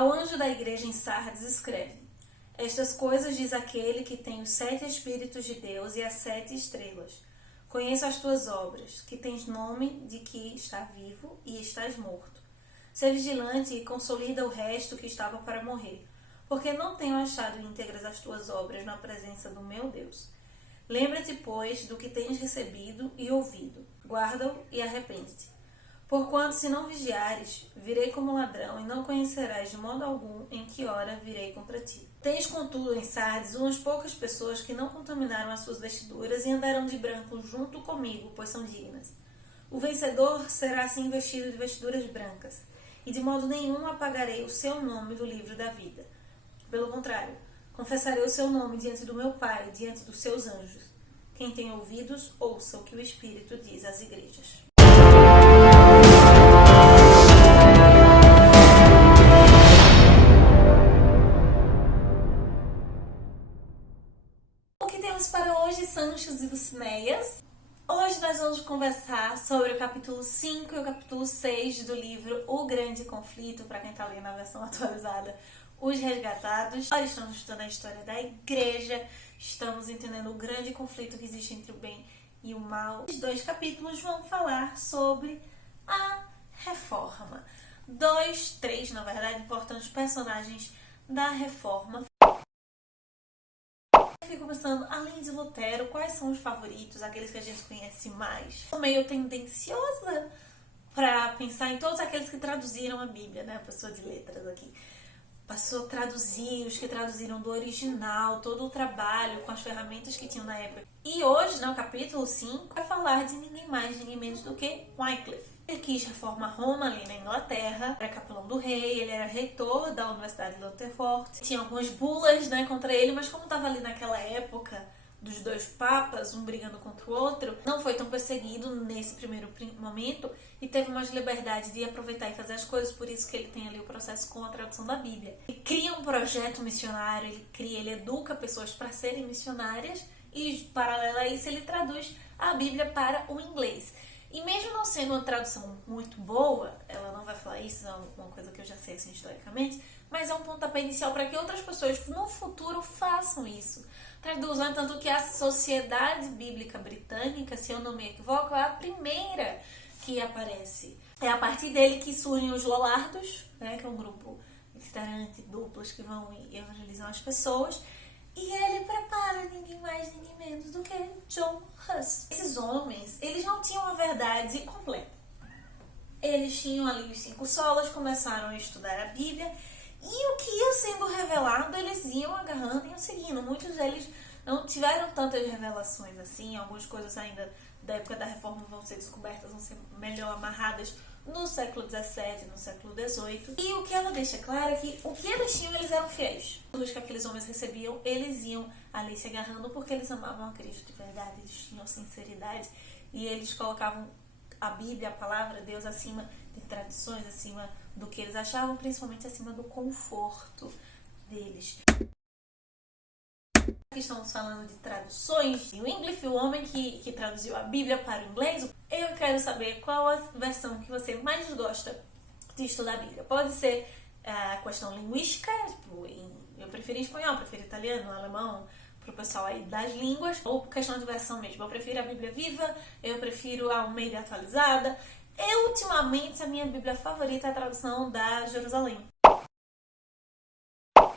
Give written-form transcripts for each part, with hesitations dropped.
Ao anjo da igreja em Sardes escreve: Estas coisas diz aquele que tem os 7 Espíritos de Deus e as 7 estrelas. Conheço as tuas obras, que tens nome de que está vivo e estás morto. Sê vigilante e consolida o resto que estava para morrer, porque não tenho achado íntegras as tuas obras na presença do meu Deus. Lembra-te, pois, do que tens recebido e ouvido. Guarda-o e arrepende-te. Porquanto, se não vigiares, virei como ladrão, e não conhecerás de modo algum em que hora virei contra ti. Tens, contudo, em Sardes umas poucas pessoas que não contaminaram as suas vestiduras e andarão de branco junto comigo, pois são dignas. O vencedor será assim vestido de vestiduras brancas, e de modo nenhum apagarei o seu nome do livro da vida. Pelo contrário, confessarei o seu nome diante do meu Pai, diante dos seus anjos. Quem tem ouvidos, ouça o que o Espírito diz às igrejas. O que temos para hoje, Sanchos e Dulcineias? Hoje nós vamos conversar sobre o capítulo 5 e o capítulo 6 do livro O Grande Conflito, para quem está lendo a versão atualizada, Os Resgatados. Nós estamos estudando a história da igreja, estamos entendendo o grande conflito que existe entre o bem e o mal. Os 2 capítulos vão falar sobre a reforma. 3, na verdade, importantes personagens da reforma. Começando, além de Lutero, quais são os favoritos, aqueles que a gente conhece mais? Sou meio tendenciosa para pensar em todos aqueles que traduziram a Bíblia, né? A pessoa de letras aqui. Passou a traduzir, os que traduziram do original, todo o trabalho com as ferramentas que tinham na época. E hoje, no capítulo 5, vai falar de ninguém mais, ninguém menos do que Wycliffe. Ele quis reformar Roma, ali na Inglaterra, era capelão do rei, ele era reitor da Universidade de Rutherford. Tinha algumas bulas, né, contra ele, mas como estava ali naquela época dos 2 papas, um brigando contra o outro, não foi tão perseguido nesse primeiro momento e teve mais liberdade de aproveitar e fazer as coisas, por isso que ele tem ali o processo com a tradução da Bíblia. Ele cria um projeto missionário, ele educa pessoas para serem missionárias e, paralelo a isso, ele traduz a Bíblia para o inglês. E mesmo não sendo uma tradução muito boa, ela não vai falar isso, é uma coisa que eu já sei assim, historicamente, mas é um pontapé inicial para que outras pessoas no futuro façam isso. Traduzam, tanto que a Sociedade Bíblica Britânica, se eu não me equivoco, é a primeira que aparece. É a partir dele que surgem os Lollardos, né, que é um grupo itinerante, duplos, que vão e evangelizam as pessoas. E ele prepara ninguém mais, ninguém menos do que John Huss. Esses homens, eles não tinham a verdade completa. Eles tinham ali os 5 solas, começaram a estudar a Bíblia, e o que ia sendo revelado, eles iam agarrando e iam seguindo. Muitos deles não tiveram tantas revelações assim, algumas coisas ainda da época da Reforma vão ser descobertas, vão ser melhor amarradas no século XVII, no século XVIII. E o que ela deixa claro é que o que eles tinham, eles eram fiéis. Os que aqueles homens recebiam, eles iam ali se agarrando porque eles amavam a Cristo de verdade, eles tinham sinceridade e eles colocavam a Bíblia, a palavra de Deus, acima de tradições, acima do que eles achavam, principalmente acima do conforto deles. Aqui estamos falando de traduções. E o Wycliffe, o homem que traduziu a Bíblia para o inglês, eu quero saber qual a versão que você mais gosta de estudar a Bíblia. Pode ser a questão linguística, tipo, eu prefiro espanhol, prefiro italiano, alemão, para o pessoal aí das línguas, ou questão de versão mesmo. Eu prefiro a Bíblia viva, eu prefiro a Almeida atualizada. Ultimamente, a minha Bíblia favorita é a tradução da Jerusalém.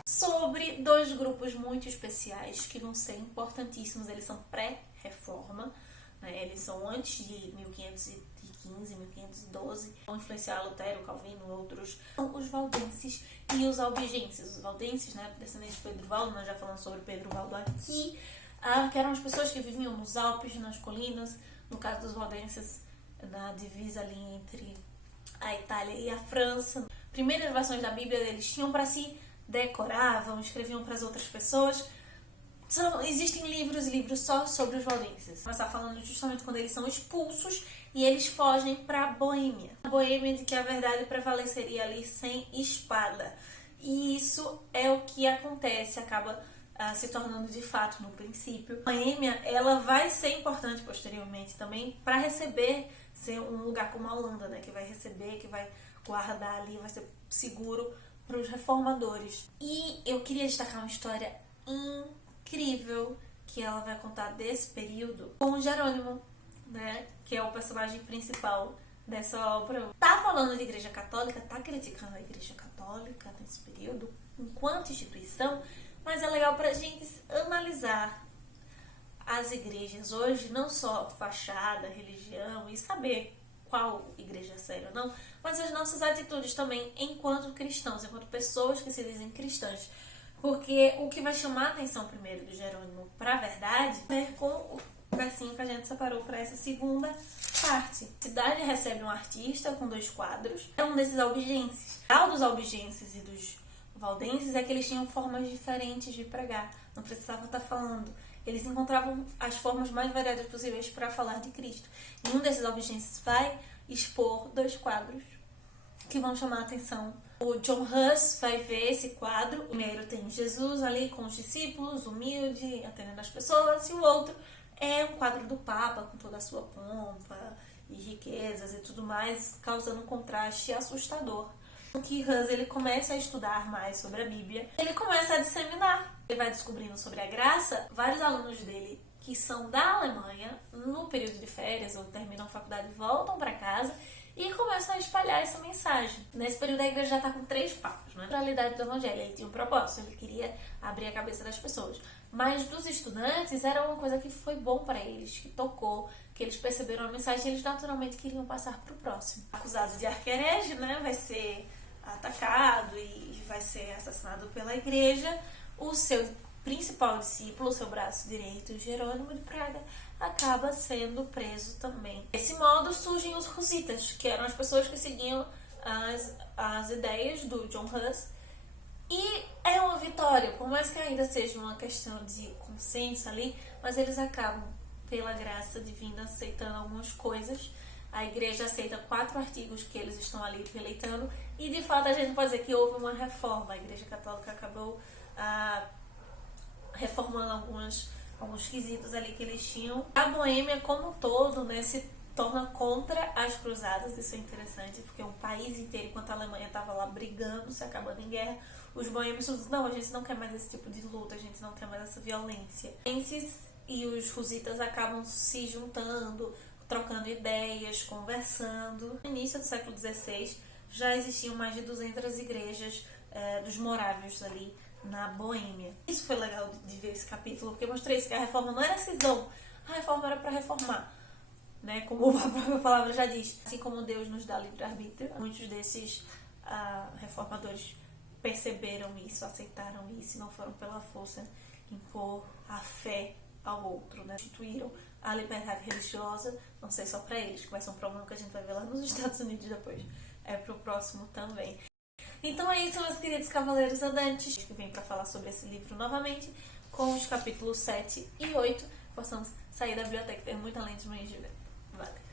Sobre 2 grupos muito especiais que vão ser importantíssimos. Eles são pré-reforma, né? Eles são antes de 1515, 1512, vão influenciar Lutero, Calvino, outros. São os valdenses e os albigenses. Os valdenses, né, descendentes de Pedro Valdo, nós já falamos sobre Pedro Valdo aqui, que eram as pessoas que viviam nos Alpes, nas colinas. No caso dos valdenses, na divisa ali entre a Itália e a França. Primeiras versões da Bíblia eles tinham para si, decoravam, escreviam para as outras pessoas. Existem livros só sobre os valdenses. Começar falando justamente quando eles são expulsos e eles fogem para a Boêmia. A Boêmia de que a verdade prevaleceria ali sem espada. E isso é o que acontece, acaba se tornando de fato no princípio. A Boêmia, ela vai ser importante posteriormente também para receber, ser um lugar como a Holanda, né, que vai receber, que vai guardar ali, vai ser seguro para os reformadores. E eu queria destacar uma história incrível que ela vai contar desse período com o Jerônimo, né, que é o personagem principal dessa obra. Tá falando de Igreja Católica, tá criticando a Igreja Católica nesse período enquanto instituição, mas é legal pra gente analisar as igrejas hoje, não só fachada, religião e saber qual igreja é séria ou não, mas as nossas atitudes também enquanto cristãos, enquanto pessoas que se dizem cristãs. Porque o que vai chamar a atenção primeiro do Jerônimo para a verdade é com o versinho que a gente separou para essa segunda parte. A cidade recebe um artista com 2 quadros. É um desses albigenses. O dos albigenses e dos valdenses é que eles tinham formas diferentes de pregar. Não precisava estar falando. Eles encontravam as formas mais variadas possíveis para falar de Cristo. E um desses albigenses vai expor 2 quadros que vão chamar a atenção. O John Huss vai ver esse quadro. O primeiro tem Jesus ali com os discípulos, humilde, atendendo as pessoas. E o outro é um quadro do Papa, com toda a sua pompa e riquezas e tudo mais, causando um contraste assustador. O que Huss ele começa a estudar mais sobre a Bíblia, ele começa a disseminar. Ele vai descobrindo sobre a graça. Vários alunos dele que são da Alemanha, no período de férias ou terminam a faculdade, voltam para casa e começam a espalhar essa mensagem. Nesse período a igreja já está com 3 papas, né? A realidade do evangelho, ele tinha um propósito, ele queria abrir a cabeça das pessoas. Mas dos estudantes era uma coisa que foi bom para eles, que tocou, que eles perceberam a mensagem e eles naturalmente queriam passar para o próximo. Acusado de arquerege, né? Vai ser atacado e vai ser assassinado pela igreja. O seu principal discípulo, o seu braço direito, Jerônimo de Praga, acaba sendo preso também. Desse modo surgem os hussitas, que eram as pessoas que seguiam as ideias do John Huss. E é uma vitória, por mais que ainda seja uma questão de consenso ali, mas eles acabam, pela graça divina, aceitando algumas coisas. A igreja aceita 4 artigos que eles estão ali peleitando e, de fato, a gente pode dizer que houve uma reforma. A igreja católica acabou reformando alguns quesitos ali que eles tinham. A Boêmia como um todo, né, se torna contra as cruzadas. Isso é interessante, porque um país inteiro, enquanto a Alemanha estava lá brigando, se acabando em guerra, os boêmios dizem, não, a gente não quer mais esse tipo de luta, a gente não quer mais essa violência. E os hussitas acabam se juntando, trocando ideias, conversando. No início do século XVI já existiam mais de 200 igrejas dos morávios ali na Boêmia. Isso foi legal de ver esse capítulo, porque mostrei isso, que a reforma não era cisão, a reforma era para reformar, né? Como a própria palavra já diz. Assim como Deus nos dá livre-arbítrio, muitos desses reformadores perceberam isso, aceitaram isso e não foram pela força impor a fé ao outro, né? Instituíram a liberdade religiosa, não sei só para eles, que vai ser um problema que a gente vai ver lá nos Estados Unidos depois, é pro próximo também. Então é isso, meus queridos cavaleiros andantes, que vem para falar sobre esse livro novamente, com os capítulos 7 e 8, possamos sair da biblioteca e ter muito além de manhã de ver. Valeu!